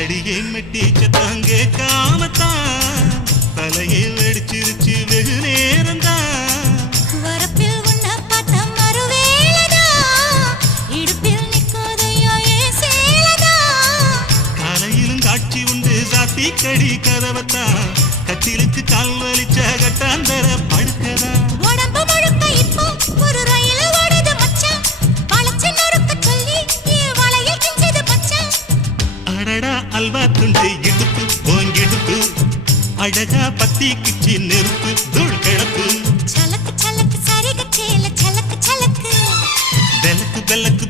அடியே மெட்டி சத்தம் கேட்காமத்தான் தலையை வெடிச்சிருச்சு வெகு நேரம்தான் வரப்பில் உன்னை பார்த்த மறுவேளைதான் இடுப்பில் நிற்காதையா ஏன் சேலதான் காலையிலும் காட்சி உண்டு சாத்தி கடி கதவத்தான் கட்டிலுக்கு கால் வலிச்ச கட்டாந்தர படுக்கதா உடம்பு முழுக்க இப்போ ஒரு ரயில் ஓடுது மச்சான் வளைச்சு நொறுக்க சொல்லி என் வளையல் கிஞ்சது மச்சான் அடடா அல்வா துண்டு இடுப்பு போங்கிடுப்பு அழகா பத்தி கிச்சி நெருப்பு தூள் கிளப்பு சலக்கு சலக்கு சரிக சேல சலக்கு சலக்கு வெலக்கு வெலக்கு